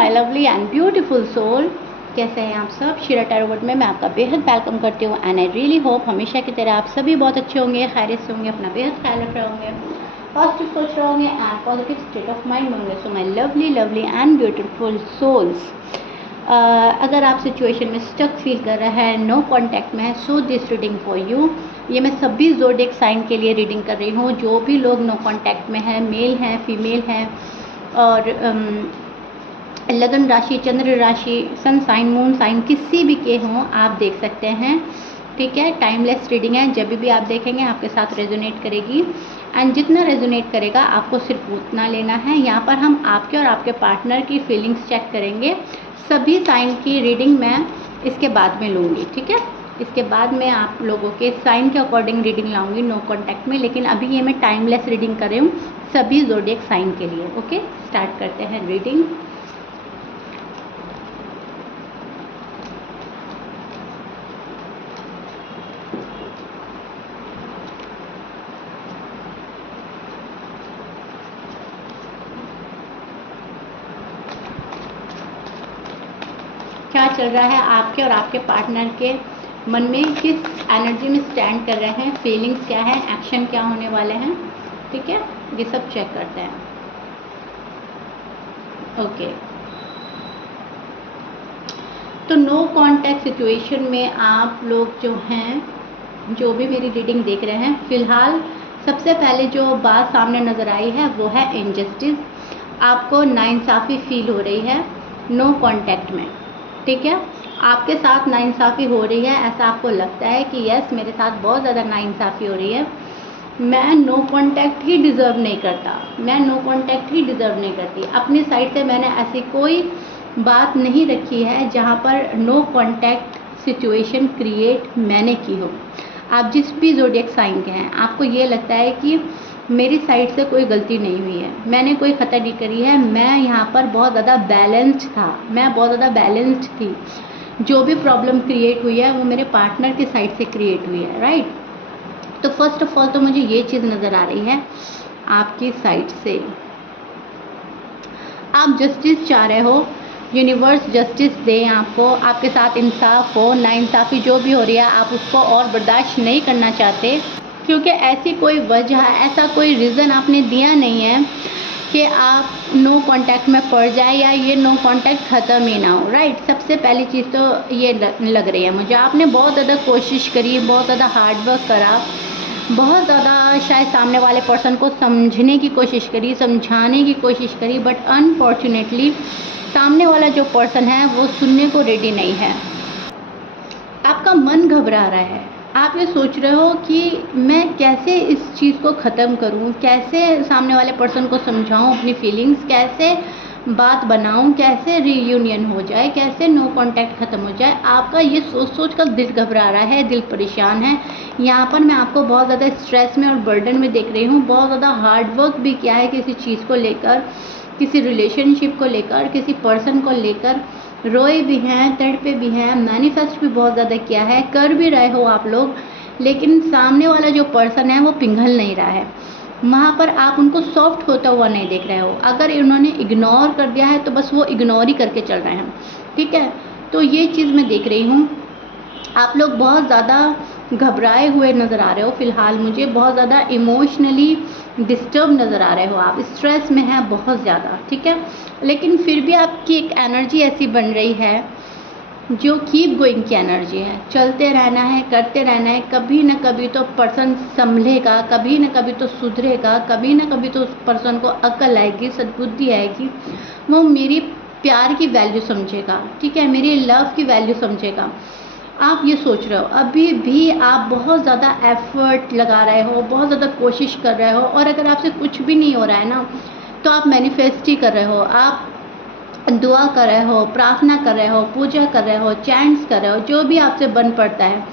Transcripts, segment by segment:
My lovely and beautiful soul, कैसे हैं आप सब। शीरा टैरो वर्ड में मैं आपका बेहद वेलकम करती हूँ एंड आई रियली होप हमेशा की तरह आप सभी बहुत अच्छे होंगे, खैरियत से होंगे, अपना बेहद ख्याल रख रहे होंगे, पॉजिटिव सोच रहे होंगे and positive state of mind में होंगे। So my lovely and beautiful souls, अगर आप सिचुएशन में स्टक फील कर रहा है, नो कॉन्टैक्ट में है, so this reading for you. ये मैं सभी ज़ोडिएक साइन के लिए रीडिंग कर रही हूँ। जो भी लोग नो कॉन्टैक्ट में है, मेल हैं, फीमेल हैं और लगन राशि, चंद्र राशि, सन साइन, मून साइन किसी भी के हों, आप देख सकते हैं। ठीक है, टाइमलेस रीडिंग है, जब भी आप देखेंगे आपके साथ रेजोनेट करेगी एंड जितना रेजोनेट करेगा आपको सिर्फ उतना लेना है। यहाँ पर हम आपके और आपके पार्टनर की फीलिंग्स चेक करेंगे। सभी साइन की रीडिंग मैं इसके बाद में लूँगी। ठीक है, इसके बाद मैं आप लोगों के साइन के अकॉर्डिंग रीडिंग लाऊंगी नो कॉन्टैक्ट में, लेकिन अभी ये मैं टाइमलेस रीडिंग कर रही हूँ सभी ज़ोडिएक साइन के लिए। ओके, स्टार्ट करते हैं रीडिंग। क्या चल रहा है आपके और आपके पार्टनर के मन में, किस एनर्जी में स्टैंड कर रहे हैं, फीलिंग्स क्या है, एक्शन क्या होने वाले हैं। ठीक है, ये सब चेक करते हैं। ओके, तो नो कांटेक्ट सिचुएशन में आप लोग जो हैं, जो भी मेरी रीडिंग देख रहे हैं, फिलहाल सबसे पहले जो बात सामने नज़र आई है वो है इनजस्टिस। आपको नाइंसाफ़ी फील हो रही है नो कांटेक्ट में। ठीक है, आपके साथ नाइंसाफ़ी हो रही है, ऐसा आपको लगता है कि यस मेरे साथ बहुत ज़्यादा नाइंसाफ़ी हो रही है, मैं नो कांटेक्ट ही डिज़र्व नहीं करता, मैं नो कांटेक्ट ही डिज़र्व नहीं करती। अपनी साइड से मैंने ऐसी कोई बात नहीं रखी है जहाँ पर नो कांटेक्ट सिचुएशन क्रिएट मैंने की हो। आप जिस भी ज़ोडिएक साइन के हैं, आपको ये लगता है कि मेरी साइड से कोई गलती नहीं हुई है, मैंने कोई खता नहीं करी है, मैं यहाँ पर बहुत ज़्यादा बैलेंस्ड था, मैं बहुत ज़्यादा बैलेंस्ड थी। जो भी प्रॉब्लम क्रिएट हुई है वो मेरे पार्टनर की साइड से क्रिएट हुई है। राइट, तो फर्स्ट ऑफ ऑल तो मुझे ये चीज़ नज़र आ रही है आपकी साइड से, आप जस्टिस चाह रहे हो, यूनिवर्स जस्टिस दे आपको, आपके साथ इंसाफ हो। नाइंसाफ़ी जो भी हो रही है आप उसको और बर्दाश्त नहीं करना चाहते, क्योंकि ऐसी कोई वजह, ऐसा कोई रीज़न आपने दिया नहीं है कि आप नो कांटेक्ट में पड़ जाए या ये नो कांटेक्ट ख़त्म ही ना हो। राइट, सबसे पहली चीज़ तो ये लग रही है मुझे, आपने बहुत ज़्यादा कोशिश करी, बहुत ज़्यादा हार्ड वर्क करा, बहुत ज़्यादा शायद सामने वाले पर्सन को समझने की कोशिश करी, समझाने की कोशिश करी, बट अनफॉर्चुनेटली सामने वाला जो पर्सन है वो सुनने को रेडी नहीं है। आपका मन घबरा रहा है, आप ये सोच रहे हो कि मैं कैसे इस चीज़ को ख़त्म करूं, कैसे सामने वाले पर्सन को समझाऊं अपनी फीलिंग्स, कैसे बात बनाऊं, कैसे रीयूनियन हो जाए, कैसे नो कांटेक्ट ख़त्म हो जाए। आपका ये सोच कर दिल घबरा रहा है, दिल परेशान है। यहाँ पर मैं आपको बहुत ज़्यादा स्ट्रेस में और बर्डन में देख रही हूँ, बहुत ज़्यादा हार्ड वर्क भी किया है किसी चीज़ को लेकर, किसी रिलेशनशिप को लेकर, किसी पर्सन को लेकर, रोए भी हैं, तड़पे भी हैं, मैनिफेस्ट भी बहुत ज़्यादा किया है, कर भी रहे हो आप लोग, लेकिन सामने वाला जो पर्सन है वो पिघल नहीं रहा है। वहाँ पर आप उनको सॉफ्ट होता हुआ नहीं देख रहे हो। अगर इन्होंने इग्नोर कर दिया है तो बस वो इग्नोर ही करके चल रहे हैं। ठीक है, तो ये चीज़ मैं देख रही हूँ। आप लोग बहुत ज़्यादा घबराए हुए नज़र आ रहे हो फिलहाल, मुझे बहुत ज़्यादा इमोशनली डिस्टर्ब नज़र आ रहे हो, आप स्ट्रेस में हैं बहुत ज़्यादा। ठीक है, लेकिन फिर भी आपकी एक एनर्जी ऐसी बन रही है जो कीप गोइंग की एनर्जी है, चलते रहना है, करते रहना है, कभी ना कभी तो पर्सन संभलेगा, कभी ना कभी तो सुधरेगा, कभी ना कभी तो उस पर्सन को अक्ल आएगी, सद्बुद्धि आएगी, वो मेरी प्यार की वैल्यू समझेगा। ठीक है, मेरी लव की वैल्यू समझेगा। आप ये सोच रहे हो, अभी भी आप बहुत ज़्यादा एफर्ट लगा रहे हो, बहुत ज़्यादा कोशिश कर रहे हो, और अगर आपसे कुछ भी नहीं हो रहा है ना, तो आप मैनिफेस्ट ही कर रहे हो, आप दुआ कर रहे हो, प्रार्थना कर रहे हो, पूजा कर रहे हो, चैंट्स कर रहे हो, जो भी आपसे बन पड़ता है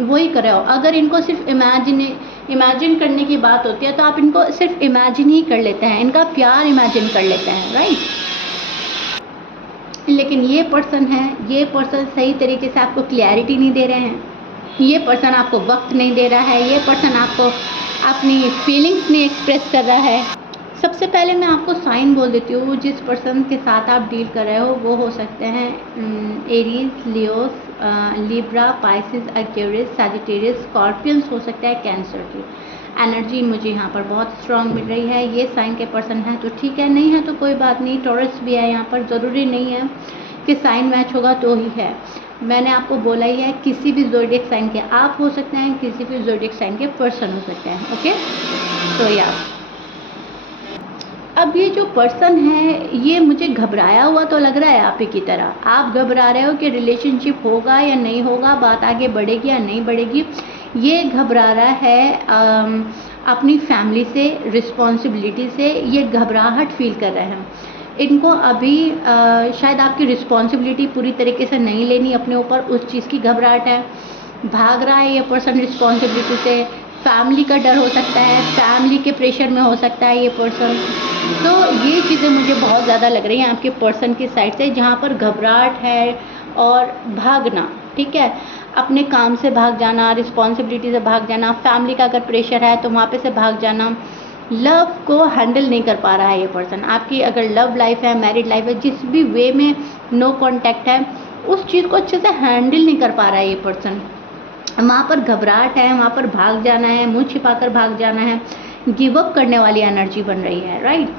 वही कर रहे हो। अगर इनको सिर्फ इमेजिन करने की बात होती है तो आप इनको सिर्फ इमेजिन ही कर लेते हैं, इनका प्यार इमेजिन कर लेते हैं। राइट, लेकिन ये पर्सन है, ये पर्सन सही तरीके से आपको क्लैरिटी नहीं दे रहे हैं, ये पर्सन आपको वक्त नहीं दे रहा है, ये पर्सन आपको अपनी फीलिंग्स नहीं एक्सप्रेस कर रहा है। सबसे पहले मैं आपको साइन बोल देती हूँ। जिस पर्सन के साथ आप डील कर रहे हो वो हो सकते हैं Aries, Leos, Libra, Pisces, Aquarius, Sagittarius, Scorpions, हो सकता है कैंसर की एनर्जी मुझे यहाँ पर बहुत स्ट्रांग मिल रही है। ये साइन के पर्सन है तो ठीक है, नहीं है तो कोई बात नहीं। टॉरस भी है यहाँ पर, ज़रूरी नहीं है कि साइन मैच होगा तो ही है। मैंने आपको बोला ही है किसी भी ज़ोडिएक साइन के आप हो सकते हैं, किसी भी ज़ोडिएक साइन के पर्सन हो सकते हैं। ओके, तो यार अब ये जो पर्सन है ये मुझे घबराया हुआ तो लग रहा है आप ही की तरह। आप घबरा रहे हो कि रिलेशनशिप होगा या नहीं होगा, बात आगे बढ़ेगी या नहीं बढ़ेगी। ये घबरा रहा है अपनी फैमिली से, रिस्पॉन्सिबिलिटी से। ये घबराहट फील कर रहे हैं। इनको अभी शायद आपकी रिस्पॉन्सिबिलिटी पूरी तरीके से नहीं लेनी अपने ऊपर, उस चीज़ की घबराहट है। भाग रहा है ये पर्सन रिस्पॉन्सिबिलिटी से। फैमिली का डर हो सकता है, फैमिली के प्रेशर में हो सकता है ये पर्सन। तो ये चीज़ें मुझे बहुत ज़्यादा लग रही हैं आपके पर्सन की साइड से, जहाँ पर घबराहट है और भागना। ठीक है, अपने काम से भाग जाना, रिस्पॉन्सिबिलिटी से भाग जाना, फैमिली का अगर प्रेशर है तो वहाँ पे से भाग जाना। लव को हैंडल नहीं कर पा रहा है ये पर्सन। आपकी अगर लव लाइफ है, मैरिड लाइफ है, जिस भी वे में नो कॉन्टैक्ट है, उस चीज़ को अच्छे से हैंडल नहीं कर पा रहा है ये पर्सन। वहाँ पर घबराहट है, वहाँ पर भाग जाना है, मुंह छिपाकर भाग जाना है, गिव अप करने वाली एनर्जी बन रही है। राइट,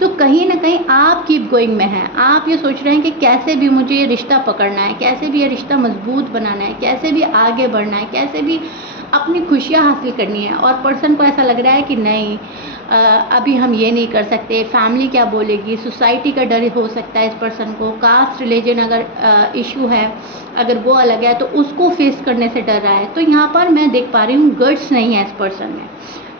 सो कहीं ना कहीं आप कीप गोइंग में हैं। आप ये सोच रहे हैं कि कैसे भी मुझे ये रिश्ता पकड़ना है, कैसे भी ये रिश्ता मजबूत बनाना है, कैसे भी आगे बढ़ना है, कैसे भी अपनी खुशियाँ हासिल करनी है। और पर्सन को ऐसा लग रहा है कि नहीं, अभी हम ये नहीं कर सकते, फैमिली क्या बोलेगी, सोसाइटी का डर हो सकता है इस पर्सन को। कास्ट रिलीजन अगर इशू है, अगर वो अलग है तो उसको फेस करने से डर रहा है। तो यहाँ पर मैं देख पा रही हूँ गट्स नहीं है इस पर्सन में।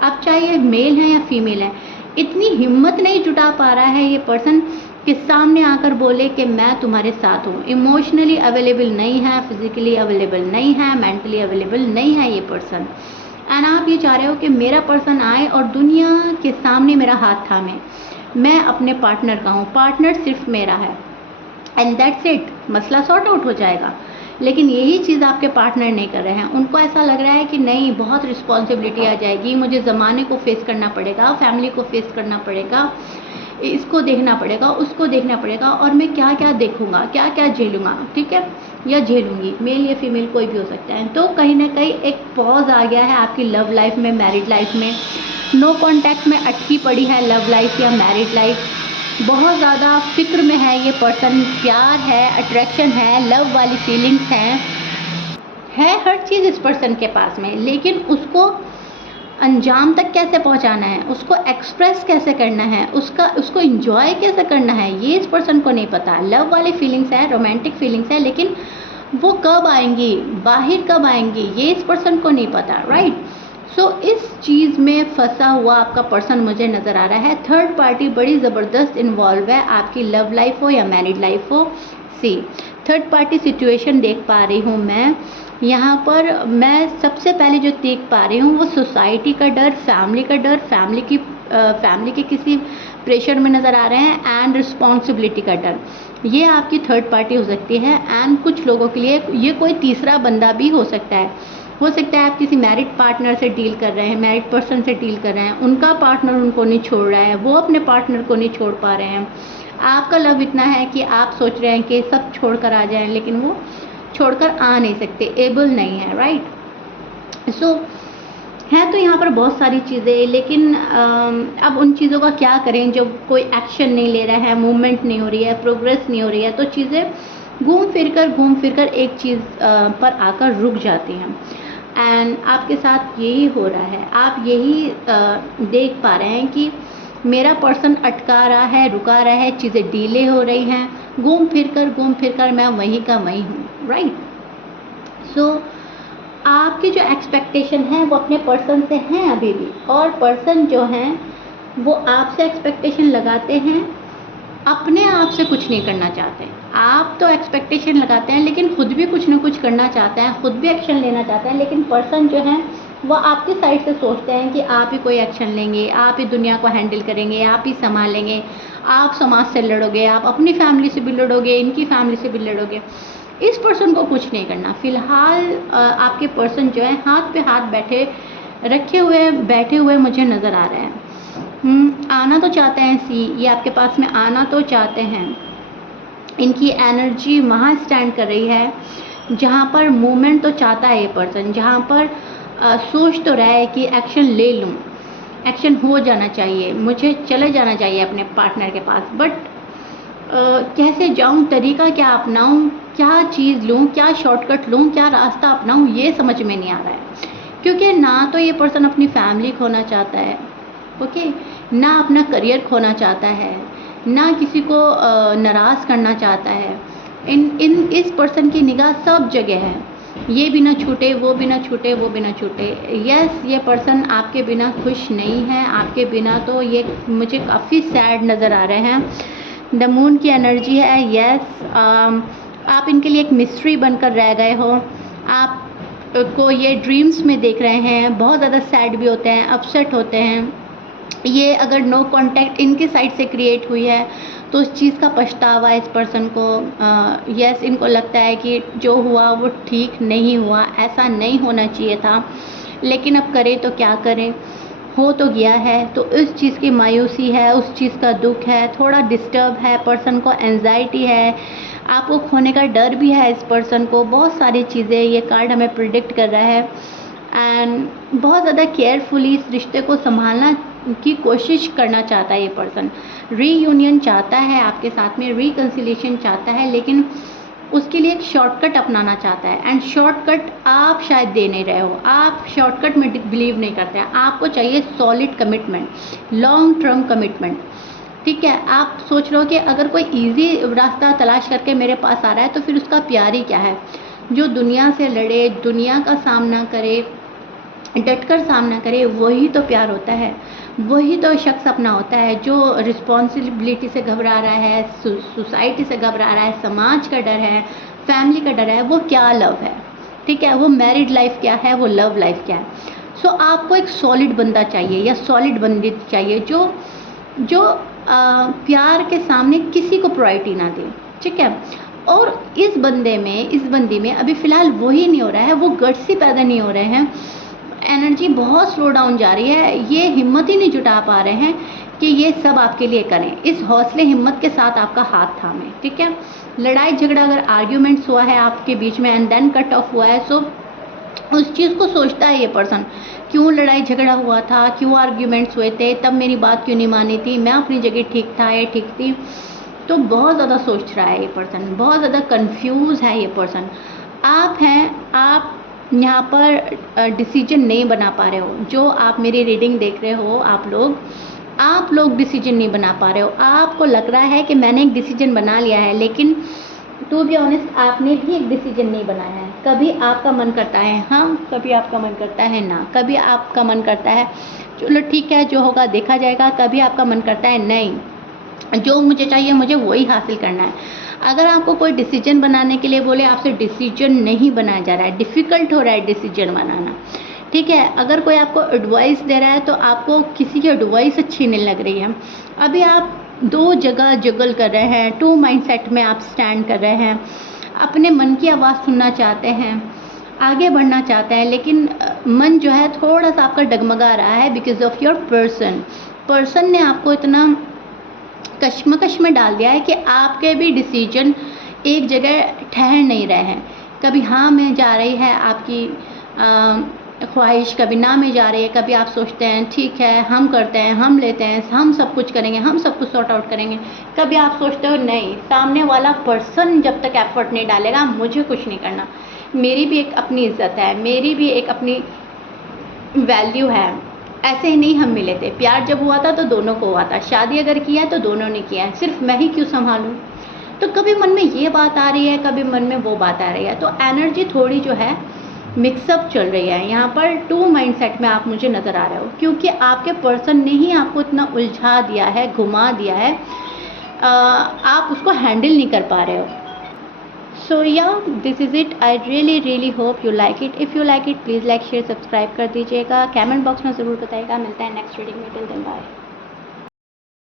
अब चाहे ये मेल है या फीमेल है, इतनी हिम्मत नहीं जुटा पा रहा है ये पर्सन कि सामने आकर बोले कि मैं तुम्हारे साथ हूँ। इमोशनली अवेलेबल नहीं है, फिजिकली अवेलेबल नहीं है, मेंटली अवेलेबल नहीं है ये पर्सन। एंड आप ये चाह रहे हो कि मेरा पर्सन आए और दुनिया के सामने मेरा हाथ थामे, मैं अपने पार्टनर का हूँ, पार्टनर सिर्फ मेरा है, एंड दैट्स इट, मसला सॉर्ट आउट हो जाएगा। लेकिन यही चीज़ आपके पार्टनर नहीं कर रहे हैं। उनको ऐसा लग रहा है कि नहीं, बहुत रिस्पॉन्सिबिलिटी आ जाएगी, मुझे ज़माने को फेस करना पड़ेगा, फैमिली को फेस करना पड़ेगा, इसको देखना पड़ेगा, उसको देखना पड़ेगा, और मैं क्या क्या देखूंगा, क्या क्या झेलूंगा। ठीक है, या झेलूंगी, मेल या फीमेल कोई भी हो सकता है। तो कहीं ना कहीं एक पॉज आ गया है आपकी लव लाइफ में, मैरिड लाइफ में। नो कॉन्टैक्ट में अटकी पड़ी है लव लाइफ या मैरिड लाइफ। बहुत ज़्यादा फिक्र में है ये पर्सन। प्यार है, अट्रैक्शन है, लव वाली फीलिंग्स हैं, है हर चीज़ इस पर्सन के पास में, लेकिन उसको अंजाम तक कैसे पहुंचाना है, उसको एक्सप्रेस कैसे करना है, उसको इंजॉय कैसे करना है, ये इस पर्सन को नहीं पता। लव वाली फीलिंग्स है, रोमांटिक फीलिंग्स है, लेकिन वो कब आएंगी, बाहर कब आएंगी, ये इस पर्सन को नहीं पता। राइट, सो इस चीज़ में फंसा हुआ आपका पर्सन मुझे नज़र आ रहा है। थर्ड पार्टी बड़ी ज़बरदस्त इन्वॉल्व है, आपकी लव लाइफ हो या मैरिड लाइफ हो। सी थर्ड पार्टी सिचुएशन देख पा रही हूँ मैं यहाँ पर। मैं सबसे पहले जो देख पा रही हूँ वो सोसाइटी का डर, फैमिली का डर, फैमिली के किसी प्रेशर में नज़र आ रहे हैं, एंड रिस्पॉन्सिबिलिटी का डर। ये आपकी थर्ड पार्टी हो सकती है। एंड कुछ लोगों के लिए ये कोई तीसरा बंदा भी हो सकता है। हो सकता है आप किसी मैरिड पार्टनर से डील कर रहे हैं, मैरिड पर्सन से डील कर रहे हैं, उनका पार्टनर उनको नहीं छोड़ रहा है, वो अपने पार्टनर को नहीं छोड़ पा रहे हैं। आपका लव इतना है कि आप सोच रहे हैं कि सब छोड़कर आ जाएं, लेकिन वो छोड़कर आ नहीं सकते, एबल नहीं है। राइट, सो है तो यहाँ पर बहुत सारी चीज़ें, लेकिन अब उन चीज़ों का क्या करें जब कोई एक्शन नहीं ले रहा है, मूवमेंट नहीं हो रही है, प्रोग्रेस नहीं हो रही है, तो चीज़ें घूम फिर कर एक चीज़ पर आकर रुक जाती हैं। एंड आपके साथ यही हो रहा है, आप यही देख पा रहे हैं कि मेरा पर्सन अटका रहा है, रुका रहा है, चीज़ें डीले हो रही हैं, घूम फिर कर मैं वहीं का वहीं हूँ। राइट, सो आपकी जो एक्सपेक्टेशन है वो अपने पर्सन से हैं अभी भी, और पर्सन जो हैं वो आपसे एक्सपेक्टेशन लगाते हैं, अपने आप से कुछ नहीं करना चाहते। आप तो एक्सपेक्टेशन लगाते हैं, लेकिन खुद भी कुछ ना कुछ करना चाहते हैं, खुद भी एक्शन लेना चाहते हैं, लेकिन पर्सन जो हैं वो आपकी साइड से सोचते हैं कि आप ही कोई एक्शन लेंगे, आप ही दुनिया को हैंडल करेंगे, आप ही संभालेंगे, आप समाज से लड़ोगे, आप अपनी फैमिली से भी लड़ोगे, इनकी फैमिली से भी लड़ोगे। इस पर्सन को कुछ नहीं करना फिलहाल। आपके पर्सन जो है हाथ पे हाथ बैठे हुए मुझे नज़र आ रहे हैं। आना तो चाहते हैं सी, ये आपके पास में आना तो चाहते हैं। इनकी एनर्जी वहाँ स्टैंड कर रही है जहाँ पर मूवमेंट तो चाहता है ये पर्सन, जहाँ पर सोच तो रहा है कि एक्शन ले लूँ, एक्शन हो जाना चाहिए, मुझे चले जाना चाहिए अपने पार्टनर के पास, बट कैसे जाऊँ, तरीका क्या अपनाऊँ, क्या चीज़ लूँ, क्या शॉर्टकट लूँ, क्या रास्ता अपनाऊँ, ये समझ में नहीं आ रहा है। क्योंकि ना तो ये पर्सन अपनी फैमिली खोना चाहता है, ओके, ना अपना करियर खोना चाहता है, ना किसी को नाराज़ करना चाहता है। इस पर्सन की निगाह सब जगह है, ये भी ना छूटे, वो भी ना छूटे, वो भी ना छूटे। यस, ये पर्सन आपके बिना खुश नहीं है, आपके बिना तो ये मुझे काफ़ी सैड नज़र आ रहे हैं। द मून की एनर्जी है। यस, आप इनके लिए एक मिस्ट्री बनकर रह गए हो, आप को ये ड्रीम्स में देख रहे हैं, बहुत ज़्यादा सैड भी होते हैं, अपसेट होते हैं। ये अगर नो कांटेक्ट इनकी साइड से क्रिएट हुई है तो उस चीज़ का पछतावा इस पर्सन को, यस, इनको लगता है कि जो हुआ वो ठीक नहीं हुआ, ऐसा नहीं होना चाहिए था, लेकिन अब करें तो क्या करें, हो तो गया है। तो इस चीज़ की मायूसी है, उस चीज़ का दुख है, थोड़ा डिस्टर्ब है, पर्सन को एंजाइटी है, आपको खोने का डर भी है इस पर्सन को, बहुत सारी चीज़ें ये कार्ड हमें प्रिडिक्ट कर रहा है। एंड बहुत ज़्यादा केयरफुली इस रिश्ते को संभालना की कोशिश करना चाहता है ये पर्सन, रीयूनियन चाहता है आपके साथ में, रिकन्सिलिएशन चाहता है, लेकिन उसके लिए एक शॉर्टकट अपनाना चाहता है। एंड शॉर्टकट आप शायद दे नहीं रहे हो, आप शॉर्टकट में बिलीव नहीं करते हैं, आपको चाहिए solid commitment, long term commitment. ठीक है, आप सोच रहे हो कि अगर कोई इजी रास्ता तलाश करके मेरे पास आ रहा है तो फिर उसका प्यार ही क्या है। जो दुनिया से लड़े, दुनिया का सामना करे, डटकर सामना करे, वही तो प्यार होता है, वही तो शख्स अपना होता है। जो रिस्पॉन्सिबिलिटी से घबरा रहा है, सोसाइटी से घबरा रहा है, समाज का डर है, फैमिली का डर है, वो क्या लव है। ठीक है, वो मैरिड लाइफ क्या है, वो लव लाइफ क्या है। सो आपको एक सॉलिड बंदा चाहिए या सॉलिड बंदी चाहिए जो प्यार के सामने किसी को प्रायोरिटी ना दे। ठीक है, और इस बंदी में अभी फ़िलहाल वही नहीं हो रहा है, वो गट्स ही पैदा नहीं हो रहे हैं, एनर्जी बहुत स्लो डाउन जा रही है, ये हिम्मत ही नहीं जुटा पा रहे हैं कि ये सब आपके लिए करें। इस हौसले हिम्मत के साथ आपका हाथ थामें। ठीक है, लड़ाई झगड़ा अगर आर्ग्यूमेंट्स हुआ है आपके बीच में एंड देन कट ऑफ हुआ है, सो उस चीज़ को सोचता है ये पर्सन, क्यों लड़ाई झगड़ा हुआ था, क्यों आर्ग्यूमेंट्स हुए थे, तब मेरी बात क्यों नहीं मानी थी, मैं अपनी जगह ठीक था, ये ठीक थी। तो बहुत ज़्यादा सोच रहा है ये पर्सन, बहुत ज़्यादा कंफ्यूज है ये पर्सन। आप यहाँ पर डिसीजन नहीं बना पा रहे हो। जो आप मेरी रीडिंग देख रहे हो, आप लोग डिसीजन नहीं बना पा रहे हो। आपको लग रहा है कि मैंने एक डिसीजन बना लिया है, लेकिन टू बी ऑनेस्ट आपने भी एक डिसीजन नहीं बनाया है। कभी आपका मन करता है हाँ, कभी आपका मन करता है ना, कभी आपका मन करता है चलो ठीक है जो होगा देखा जाएगा, कभी आपका मन करता है नहीं, जो मुझे चाहिए मुझे वही हासिल करना है। अगर आपको कोई डिसीजन बनाने के लिए बोले, आपसे डिसीजन नहीं बनाया जा रहा है, डिफ़िकल्ट हो रहा है डिसीजन बनाना। ठीक है, अगर कोई आपको एडवाइस दे रहा है तो आपको किसी की एडवाइस अच्छी नहीं लग रही है। अभी आप दो जगह जगल कर रहे हैं, टू माइंडसेट में आप स्टैंड कर रहे हैं, अपने मन की आवाज़ सुनना चाहते हैं, आगे बढ़ना चाहते हैं, लेकिन मन जो है थोड़ा सा आपका डगमगा रहा है बिकॉज ऑफ योर पर्सन ने आपको इतना कश्मकश में डाल दिया है कि आपके भी डिसीजन एक जगह ठहर नहीं रहे हैं। कभी हाँ में जा रही है आपकी ख्वाहिश, कभी ना में जा रही है। कभी आप सोचते हैं ठीक है हम करते हैं, हम लेते हैं, हम सब कुछ करेंगे, हम सब कुछ सॉर्ट आउट करेंगे। कभी आप सोचते हो नहीं, सामने वाला पर्सन जब तक एफर्ट नहीं डालेगा मुझे कुछ नहीं करना, मेरी भी एक अपनी इज्जत है, मेरी भी एक अपनी वैल्यू है। ऐसे ही नहीं हम मिले थे, प्यार जब हुआ था तो दोनों को हुआ था, शादी अगर किया है तो दोनों ने किया है, सिर्फ मैं ही क्यों संभालूं। तो कभी मन में ये बात आ रही है, कभी मन में वो बात आ रही है। तो एनर्जी थोड़ी जो है मिक्सअप चल रही है यहाँ पर। टू माइंडसेट में आप मुझे नज़र आ रहे हो, क्योंकि आपके पर्सन ने ही आपको इतना उलझा दिया है, घुमा दिया है, आप उसको हैंडल नहीं कर पा रहे हो। So yeah, this is it. I really hope you like it. If you like it, please like, share, subscribe कर दीजिएगा, कमेंट बॉक्स में ज़रूर बताइएगा। मिलता है नेक्स्ट रीडिंग में, टिल देन बाय।